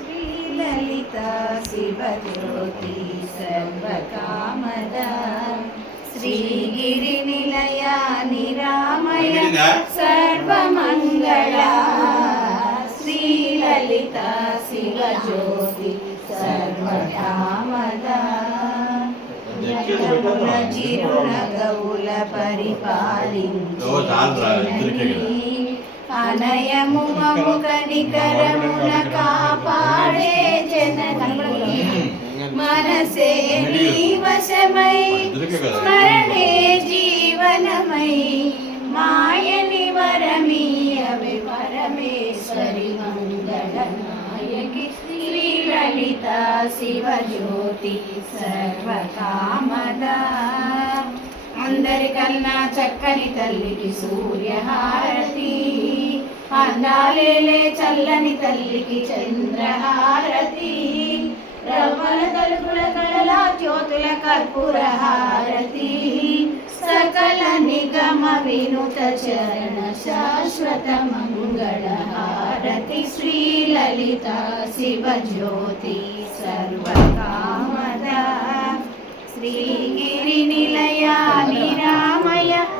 श्रीललिता शिवज्योति सर्वकामदा श्रीगिरिनिलया निरामय सर्वमङ्गला श्रीललिता शिवज्योति सर्वकामदा చిరునగవుల పరిపాలించి అనయము మము కనికరమున కాపాడే జననీ మనసే నీ వశమై స్మరణే జీవనమై మాయని వరమీయవే పరమేశ్వరి మంగళనాయకి శ్రీలలితా శివజ్యోతి సర్వకామదా అందరికన్నా చక్కని తల్లికి సూర్యహారతి అందాలేలే చల్లని తల్లికి చంద్రహారతి రవ్వల తలుపుల కళల జ్యోతుల కర్పూర హారతి సకల నిగమ వినుత చరణ శాశ్వత మంగళ హారతి శ్రీలలితా శివజ్యోతి సర్వకామదా శ్రీగిరిని